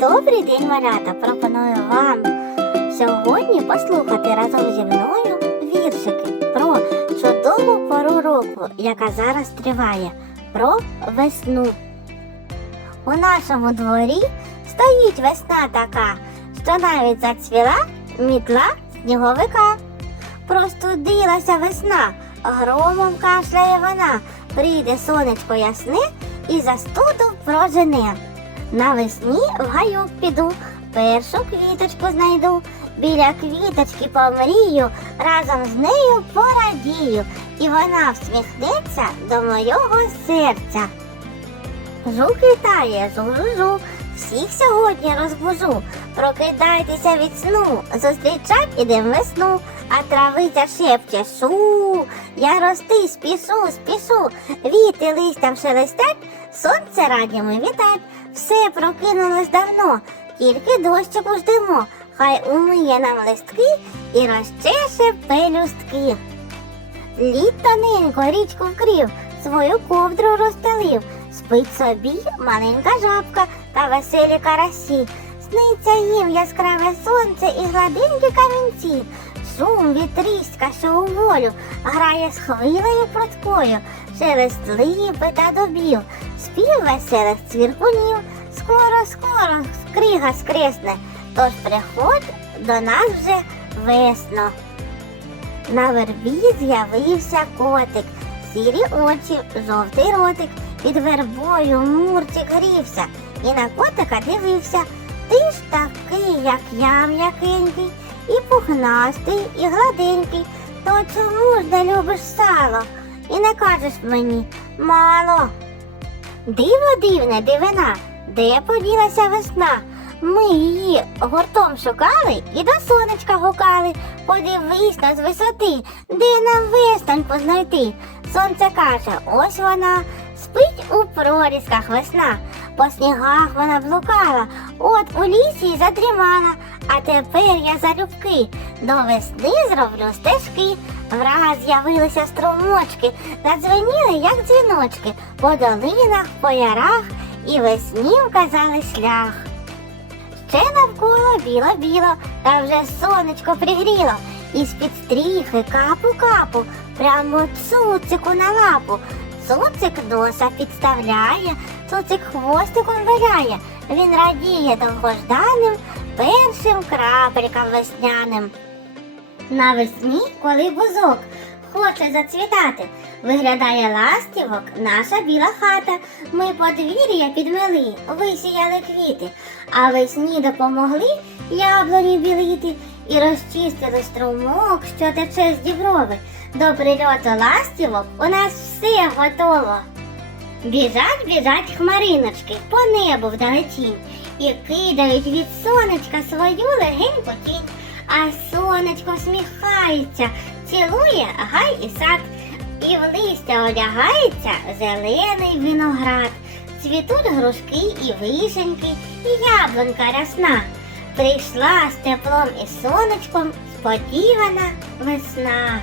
Добрий день, малята! Пропоную вам сьогодні послухати разом зі мною віршики про чудову пору року, яка зараз триває, про весну. У нашому дворі стоїть весна така, що навіть зацвіла мітла сніговика. Простудилася весна, громом кашляє вона, прийде сонечко ясне і застуду прожене. Навесні в гаю піду, першу квіточку знайду. Біля квіточки помрію, разом з нею порадію, і вона всміхнеться до мого серця. Жук вітає, жу-жу-жу, всіх сьогодні розбужу. Прокидайтеся від сну, зустрічать ідем весну, а травиця шепче шу. Я рости, спішу, спішу, віти листям шелестять, сонце радіми вітать, все прокинулось давно, тільки дощику ждемо, хай умиє нам листки і розчеше пелюстки. Лід тоненько річку вкрив, свою ковдру розстелив, спить собі маленька жабка та веселі карасі. Сниться їм яскраве сонце і гладенькі камінці. Шум вітріська, що у волю, грає з хвилею пруткою, шелест липи та дубів, спів веселих цвіркунів. Скоро, скоро скрига скресне, тож приходь до нас вже весно. На вербі з'явився котик, сірі очі, жовтий ротик, під вербою Мурчик грівся і на котика дивився. Ти ж такий, як я м'якенький, і пухнастий, і гладенький. То чому ж не любиш сало? І не кажеш мені мало. Диво дивне, дивина, де поділася весна? Ми її гуртом шукали і до сонечка гукали. Подивись на з висоти, де нам вестаньку знайти. Сонце каже, ось вона, спить у прорізках весна. По снігах вона блукала, от у лісі задрімала. А тепер я залюбки до весни зроблю стежки. Враз з'явилися струмочки, задзвеніли, як дзвіночки, по долинах, по ярах і весні вказали шлях. Ще навколо біло-біло, та вже сонечко пригріло, і з-під стріхи капу-капу, прямо цуцику на лапу. Цуцик носа підставляє, цуцик хвостиком виляє. Він радіє довгожданим першим крапелькам весняним. Навесні, коли бузок хоче зацвітати, виглядає ластівок наша біла хата. Ми подвір'я підмели, висіяли квіти, а весні допомогли яблуні білити і розчистили струмок, що тече з діброви. До прильоту ластівок у нас все готово. Біжать, біжать хмариночки по небу вдалечінь і кидають від сонечка свою легеньку тінь. А сонечко всміхається, цілує гай і сад, і в листя одягається зелений виноград. Цвітуть грушки і вишеньки, і яблунька рясна. Прийшла з теплом і сонечком сподівана весна.